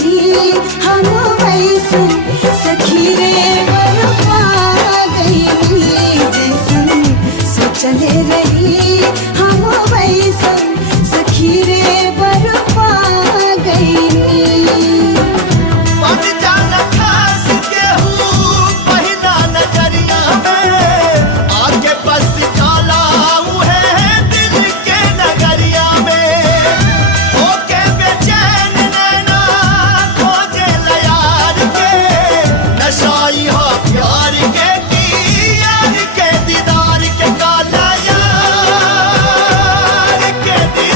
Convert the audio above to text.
गई हम वैसे सखी रे बरपा गई जैसन सोचले रे